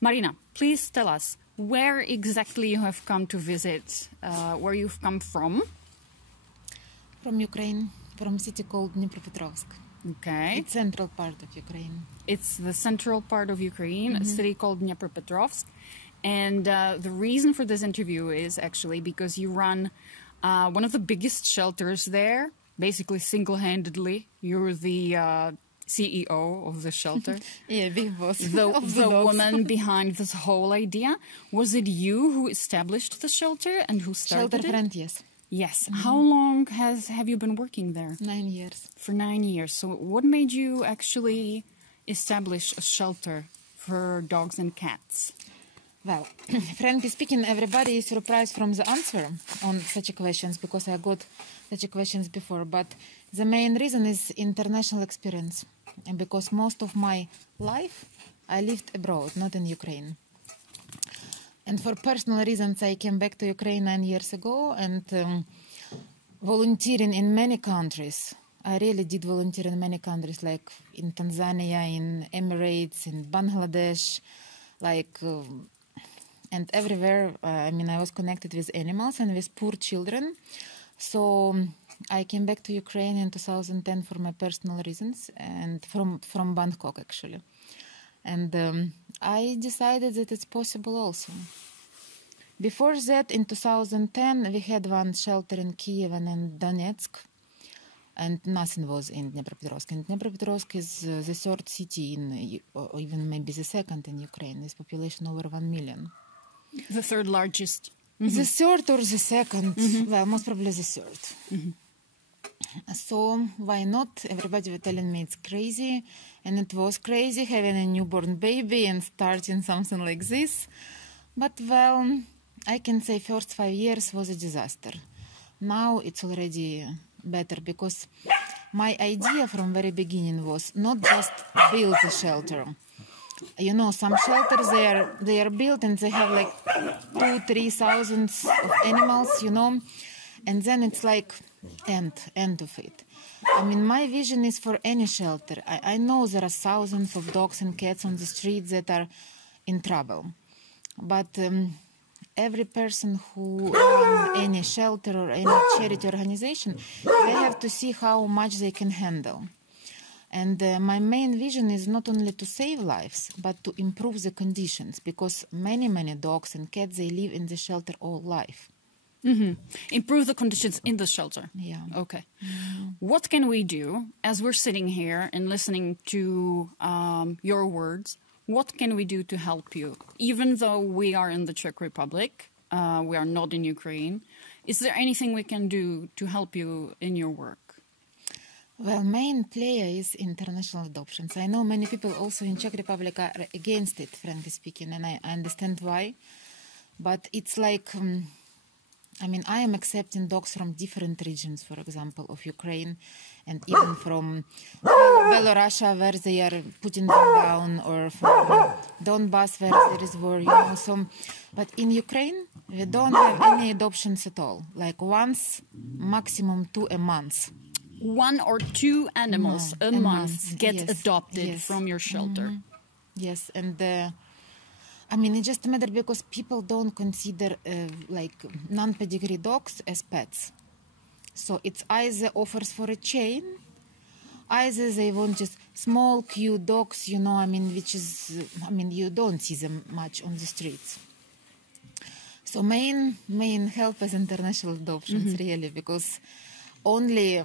Marina, please tell us where exactly you have come to visit, where you've come from. From Ukraine, from a city called Dnipropetrovsk. Okay. It's central part of Ukraine. It's the central part of Ukraine, a city called Dnipropetrovsk. And the reason for this interview is actually because you run one of the biggest shelters there, basically single-handedly. You're the CEO of the shelter. Yeah, big boss. The woman behind this whole idea. Was it you who established the shelter and who started Shelter friend, yes. Yes. How long have you been working there? 9 years. For 9 years. So what made you actually establish a shelter for dogs and cats? Well, frankly speaking, everybody is surprised from the answer on such questions because I got such questions before. But the main reason is international experience. And because most of my life I lived abroad, not in Ukraine. And for personal reasons, I came back to Ukraine 9 years ago and volunteering in many countries. I really did volunteer in many countries, like in Tanzania, in Emirates, in Bangladesh, and everywhere. I was connected with animals and with poor children. So I came back to Ukraine in 2010 for my personal reasons, and from Bangkok actually. And I decided that it's possible also. Before that, in 2010, we had one shelter in Kiev and in Donetsk, and nothing was in Dnipropetrovsk. And Dnipropetrovsk is the third city, or even maybe the second in Ukraine, with population over 1 million. The third largest. The third or the second, well, most probably the third. So why not? Everybody was telling me it's crazy, and it was crazy having a newborn baby and starting something like this. But well, I can say first 5 years was a disaster. Now it's already better because my idea from very beginning was not just build a shelter. You know, some shelters they are built and they have like 2,000-3,000 of animals, you know, and then it's like end of it. My vision is for any shelter. I know there are thousands of dogs and cats on the streets that are in trouble, but every person who runs any shelter or any charity organization, they have to see how much they can handle. And my main vision is not only to save lives, but to improve the conditions, because many dogs and cats, they live in the shelter all life. Improve the conditions in the shelter. Yeah. Okay. What can we do as we're sitting here and listening to your words? What can we do to help you? Even though we are in the Czech Republic, we are not in Ukraine. Is there anything we can do to help you in your work? Well, main player is international adoptions. I know many people also in Czech Republic are against it, frankly speaking, and I understand why. But it's like, I am accepting dogs from different regions, for example, of Ukraine, and even from Belarus, where they are putting them down, or from Donbass, where there is war, you know. So, but in Ukraine, we don't have any adoptions at all. Like once, maximum 2 a month. 1 or 2 animals a month get adopted from your shelter. Yes, and it's just a matter because people don't consider non-pedigree dogs as pets. So it's either offers for a chain, either they want just small, cute dogs, you know, which is, you don't see them much on the streets. So main help is international adoptions, really, because only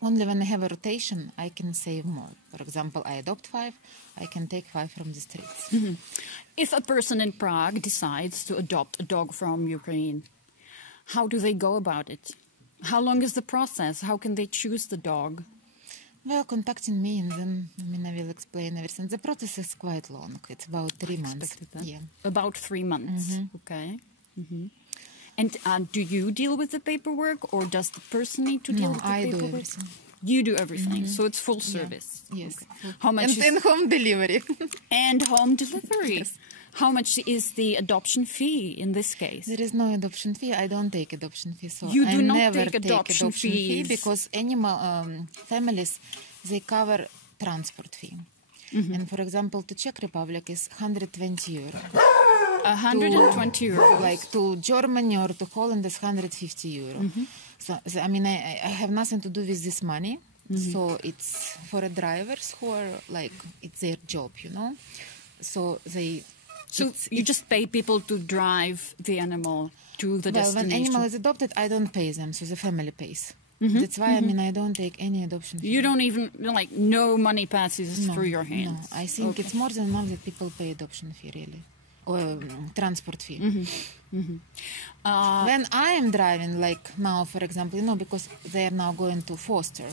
when I have a rotation, I can save more. For example, I adopt 5, I can take 5 from the streets. If a person in Prague decides to adopt a dog from Ukraine, how do they go about it? How long is the process? How can they choose the dog? Well, contacting me and then I will explain everything. The process is quite long. It's about 3 months. Yeah. About 3 months. Okay. And do you deal with the paperwork, or does the person need to deal with the paperwork? I do everything. You do everything, so it's full service. Yeah. Yes. Okay. How much and home delivery. And home delivery. Yes. How much is the adoption fee in this case? There is no adoption fee. I don't take adoption fee. So you do I not never take adoption fee because animal families, they cover transport fee. And for example, to Czech Republic is 120 euro. 120 euros. Like to Germany or to Holland is 150 euro. So I mean, I have nothing to do with this money. So it's for drivers who are like, it's their job, you know. So you just pay people to drive the animal to the well, destination. when animal is adopted, I don't pay them, so the family pays. That's why I mean I don't take any adoption fee. You don't even like no money passes through your hands. No, I think it's more than enough that people pay adoption fee really, or transport fee. When I am driving, like now, for example, you know, because they are now going to foster.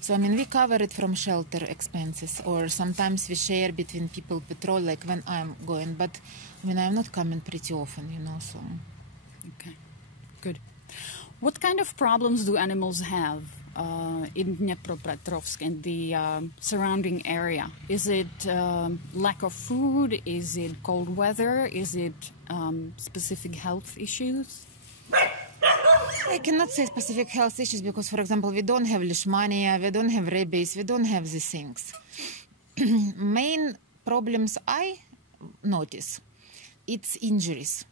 So I mean, we cover it from shelter expenses, or sometimes we share between people petrol, like when I'm going. But I mean, I'm not coming pretty often, you know. So Okay, good. What kind of problems do animals have in Dnepropetrovsk and the surrounding area? Is it lack of food? Is it cold weather? Is it specific health issues? I cannot say specific health issues because, for example, we don't have leishmania, we don't have rabies, we don't have these things. Main problems I notice, it's injuries.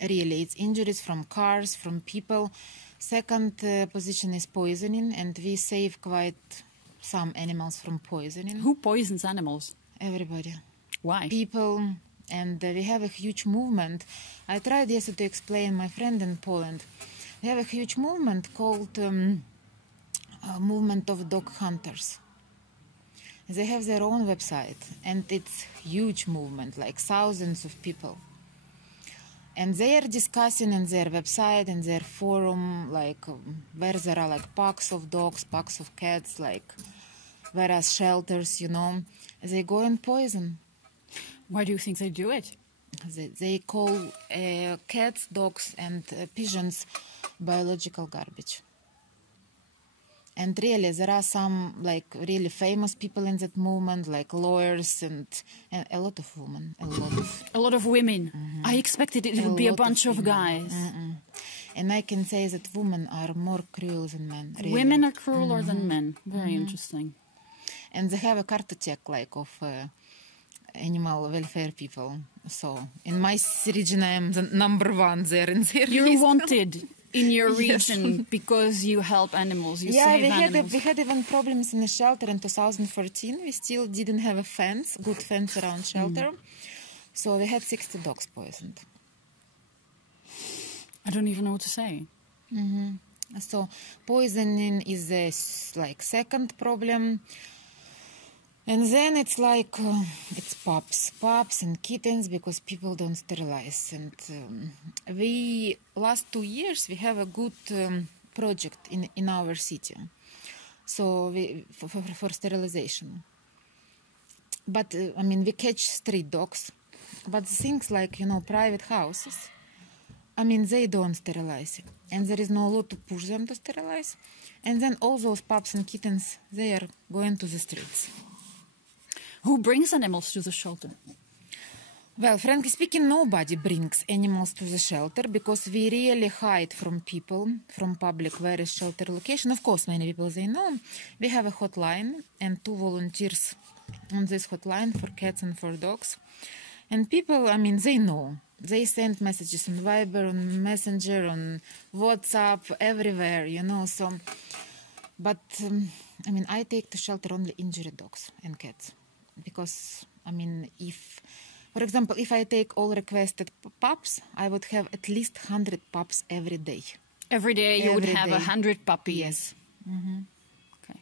Really, it's injuries from cars, from people. Second position is poisoning, and we save quite some animals from poisoning. Who poisons animals? Everybody. Why? People, and we have a huge movement. I tried yesterday to explain my friend in Poland. We have a huge movement called Movement of Dog Hunters. They have their own website, and it's huge movement, like thousands of people. And they are discussing in their website and their forum, like where there are like packs of dogs, packs of cats, like where are shelters, you know. They go and poison. Why do you think they do it? They call cats, dogs, and pigeons biological garbage. And really, there are some like really famous people in that movement, like lawyers and a lot of women, A lot of women. I expected it would be a bunch of guys. And I can say that women are more cruel than men. Really. Women are crueler than men. Very interesting. And they have a cartotek like of animal welfare people. So in my region, I am the number one there in their You're list. wanted in your Yes. region because you help animals. You Yeah, save we animals. had even problems in the shelter in 2014. We still didn't have a fence, good fence around shelter. So we had 60 dogs poisoned. I don't even know what to say. So poisoning is the like second problem. And then it's like, it's pups and kittens because people don't sterilize. And we, last 2 years, we have a good project in our city. So we, for sterilization. But, I mean, we catch street dogs. But things like, you know, private houses, I mean, they don't sterilize. And there is no law to push them to sterilize. And then all those pups and kittens, they are going to the streets. Who brings animals to the shelter? Well, frankly speaking, nobody brings animals to the shelter because we really hide from people, from public, where is shelter location. Of course, many people, they know. We have a hotline and 2 volunteers on this hotline for cats and for dogs. And people, I mean, they know. They send messages on Viber, on Messenger, on WhatsApp, everywhere, you know. So, but, I mean, I take to shelter only injured dogs and cats. Because, I mean, if, for example, if I take all requested pups, I would have at least 100 pups every day. Every day you would Every have day. 100 puppies. Yes. Okay.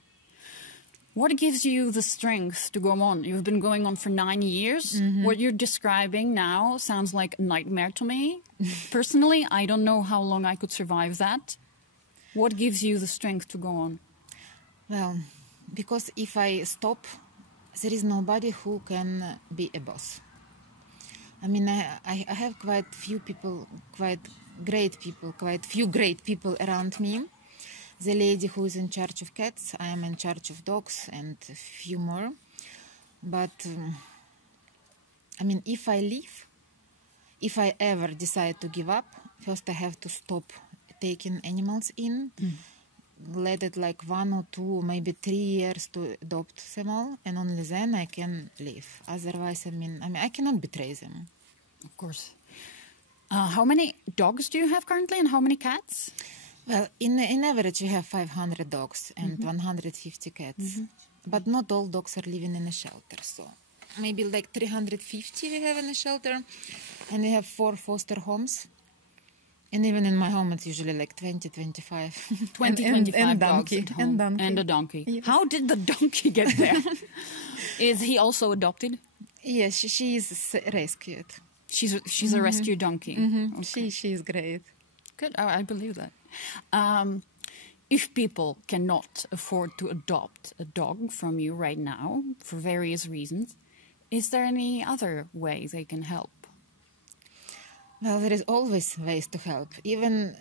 What gives you the strength to go on? You've been going on for 9 years. What you're describing now sounds like a nightmare to me. Personally, I don't know how long I could survive that. What gives you the strength to go on? Well, because if I stop, there is nobody who can be a boss. I mean, I have quite few people, quite few great people around me. The lady who is in charge of cats, I am in charge of dogs and a few more. But, I mean, if I leave, if I ever decide to give up, first I have to stop taking animals in, let it like 1 or 2, maybe 3 years to adopt them all, and only then I can leave. Otherwise, I mean, I cannot betray them. Of course. How many dogs do you have currently, and how many cats? Well, in average, we have 500 dogs and 150 cats. But not all dogs are living in a shelter, so maybe like 350 we have in a shelter, and we have 4 foster homes. And even in my home, it's usually like 20, 25. 25 and dogs donkey, at home. and donkey. And a donkey. Yes. How did the donkey get there? Is he also adopted? Yes, she is rescued. She's a rescue donkey. Okay. She is great. Good. I believe that. If people cannot afford to adopt a dog from you right now for various reasons, is there any other way they can help? Well, there is always ways to help. Even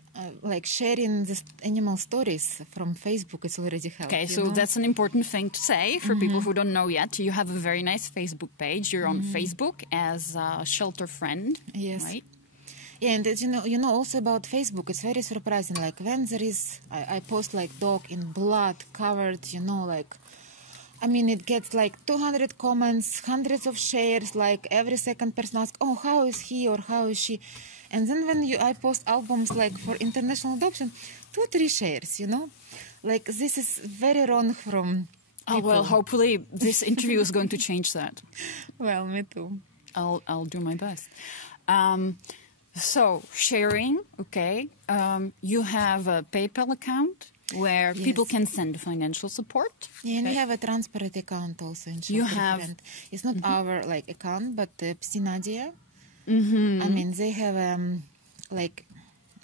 like sharing the animal stories from Facebook is already helping. Okay, so that's an important thing to say for people who don't know yet. You have a very nice Facebook page. You're on Facebook as a shelter friend. Yes. Right? Yeah, and as you know also about Facebook, it's very surprising. Like when there is, I post like dog in blood covered, like, I mean, it gets like 200 comments, hundreds of shares, like every second person asks, oh, how is he or how is she? And then when I post albums like for international adoption, 2-3 shares, Like this is very wrong from people. Oh, well, hopefully this interview is going to change that. Well, me too. I'll do my best. So sharing, okay. You have a PayPal account where people can send financial support. Yeah, and we have a transparent account also in You Shelter have- Friend. It's not our account, but Psinadia. I mean, they have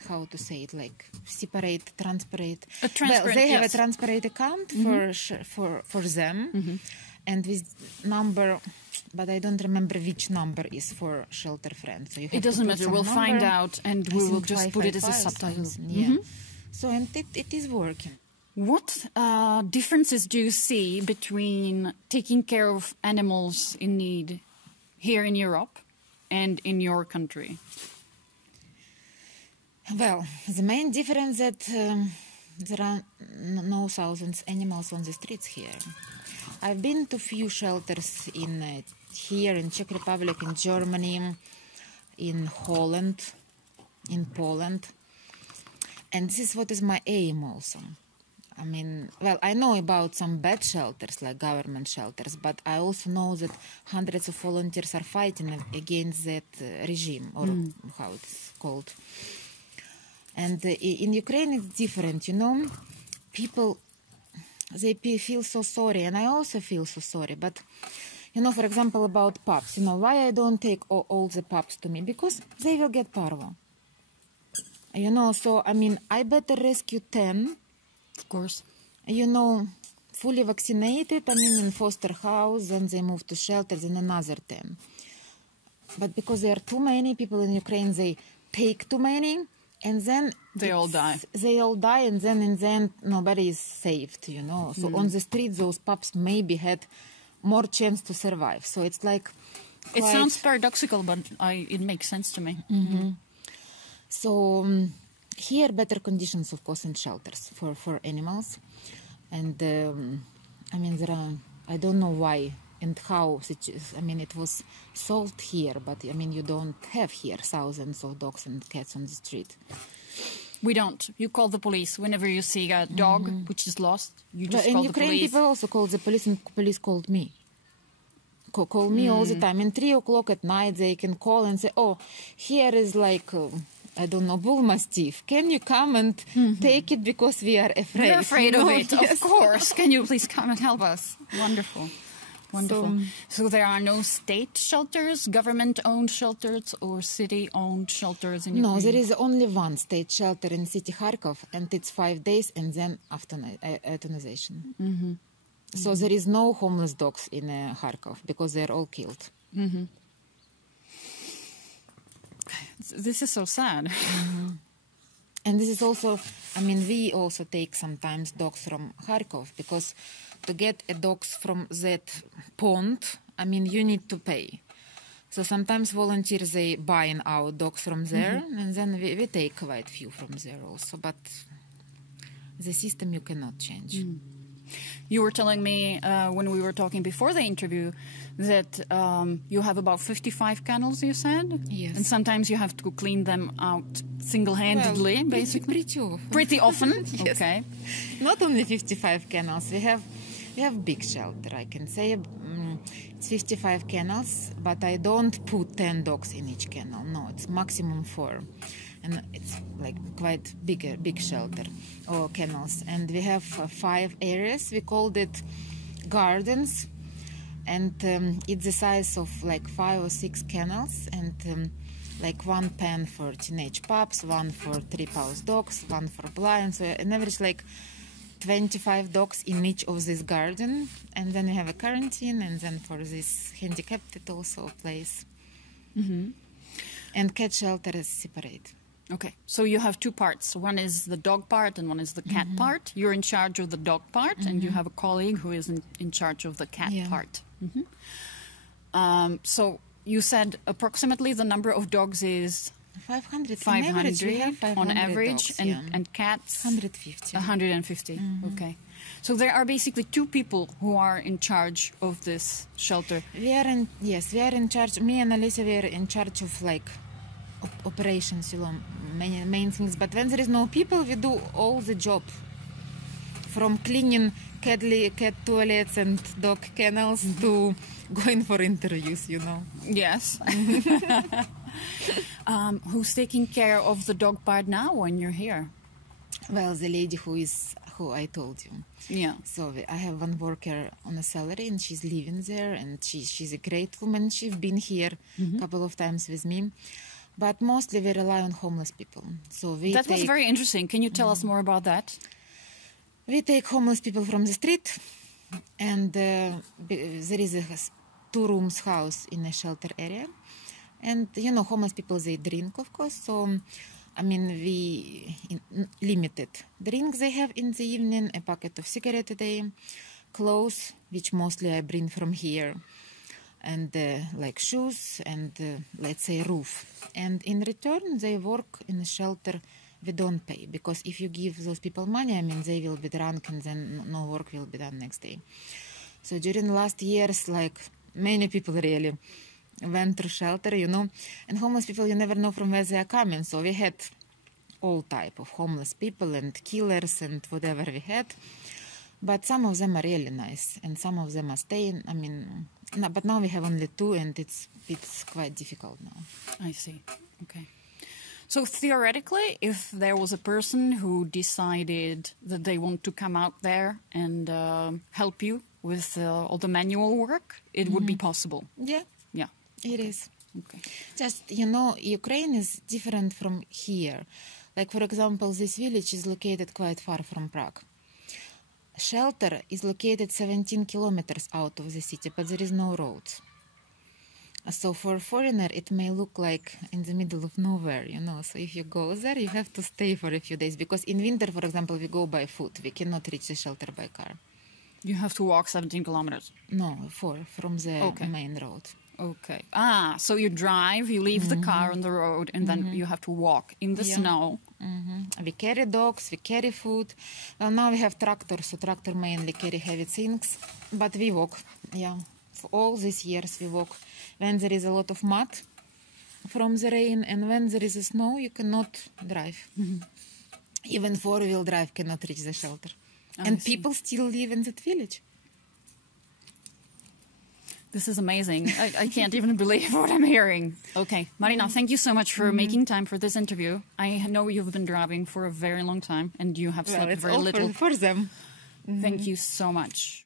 how to say it, like separate, transparent. A transparent, Well, they have yes. a transparent account for them, and with number, but I don't remember which number is for Shelter Friend. So you have It doesn't to put matter. some We'll find number. out and I we will think just put it as a 555 or subtitle. something, Yeah. So and it is working. What differences do you see between taking care of animals in need here in Europe and in your country? Well, the main difference that there are no thousands animals on the streets here. I've been to few shelters here in Czech Republic, in Germany, in Holland, in Poland, and this is what is my aim also. I mean, well, I know about some bad shelters, like government shelters, but I also know that hundreds of volunteers are fighting against that regime, or how it's called. And in Ukraine it's different, People, they feel so sorry, and I also feel so sorry. But, for example, about pups, why I don't take all the pups to me? Because they will get parvo. So, I mean, I better rescue 10, Of course. fully vaccinated, I mean, in foster house, then they move to shelters, and another 10. But because there are too many people in Ukraine, they take too many, and then They all die. They all die, and then in the end, nobody is saved, So on the street, those pups maybe had more chance to survive. So it's like... It sounds paradoxical, but it makes sense to me. So here, better conditions, of course, in shelters for animals. And, I mean, I don't know why and how, I mean, it was solved here, but, I mean, you don't have here thousands of dogs and cats on the street. We don't. You call the police whenever you see a dog which is lost. You just But in call the Ukraine, police. people also call the police, and police called me. Call me all the time. And 3 o'clock at night, they can call and say, oh, here is like... I don't know, bull mastiff. Can you come and take it because we are afraid? We're afraid of it, Yes. of course. Can you please come and help us? Wonderful. Wonderful. So there are no state shelters, government-owned shelters, or city-owned shelters in Ukraine? No, there is only one state shelter in city Kharkov, and it's 5 days, and then euthanization. So there is no homeless dogs in Kharkov because they're all killed. This is so sad. And this is also, I mean, we also take sometimes dogs from Kharkov, because to get a dogs from that pond, I mean, you need to pay. So sometimes volunteers, they buy our dogs from there, and then we take quite few from there also. But the system you cannot change. You were telling me when we were talking before the interview that you have about 55 kennels, you said? Yes. And sometimes you have to clean them out single-handedly, Well, basically? pretty often. Pretty often? Yes. Okay. Not only 55 kennels. We have big shelter, I can say. It's 55 kennels, but I don't put 10 dogs in each kennel. No, it's maximum 4. And it's like quite big shelter or kennels. And we have 5 areas. We called it gardens. And it's the size of like 5 or 6 kennels. And like 1 pen for teenage pups, 1 for 3-pound dogs, 1 for blind. So an average like 25 dogs in each of this garden. And then we have a quarantine. And then for this handicapped, it also a place. And cat shelter is separate. Okay, so you have 2 parts. One is the dog part and one is the cat part. You're in charge of the dog part, and you have a colleague who is in charge of the cat part. So you said approximately the number of dogs is 500. 500, On average, we have 500 on average, dogs, and cats 150. 150. Okay, so there are basically 2 people who are in charge of this shelter. We are in charge. Me and Alicia, we are in charge of like operations, you know, main things. But when there is no people, we do all the job, from cleaning cat toilets and dog kennels to going for interviews, you know. Yes. Who's taking care of the dog part now when you're here? Well, the lady who I told you. Yeah. So I have one worker on a salary, and she's living there, and she's a great woman. She's been here a couple of times with me. But mostly we rely on homeless people. So that was very interesting. Can you tell us more about that? We take homeless people from the street, and there is a 2-room house in a shelter area. And, you know, homeless people, they drink, of course. So, I mean, we limited drinks they have in the evening, a packet of cigarette a day, clothes, which mostly I bring from here, and like shoes and, let's say, roof. And in return, they work in a shelter. We don't pay, because if you give those people money, I mean, they will be drunk and then no work will be done next day. So during the last years, like many people really went through shelter, you know, and homeless people, you never know from where they are coming. So we had all type of homeless people and killers and whatever we had. But some of them are really nice, and some of them are staying. I mean, no, but now we have only 2, and it's quite difficult now. I see. Okay. So theoretically, if there was a person who decided that they want to come out there and help you with all the manual work, it would be possible. Yeah. Yeah. It is. Okay. Just, you know, Ukraine is different from here. Like, for example, this village is located quite far from Prague. Shelter is located 17 kilometers out of the city, but there is no roads. So for a foreigner, it may look like in the middle of nowhere, you know. So if you go there, you have to stay for a few days. Because in winter, for example, we go by foot. We cannot reach the shelter by car. You have to walk 17 kilometers. No, 4 from the main road. Okay. So you drive, you leave the car on the road, and then you have to walk in the snow. We carry dogs, we carry food. Well, now we have tractors, so tractor mainly carry heavy things. But we walk, For all these years we walk. When there is a lot of mud from the rain, and when there is snow, you cannot drive. Even 4-wheel drive cannot reach the shelter. And people still live in that village. This is amazing. I can't even believe what I'm hearing. Okay, Marina, thank you so much for making time for this interview. I know you've been driving for a very long time, and you have slept very little. For them. Thank you so much.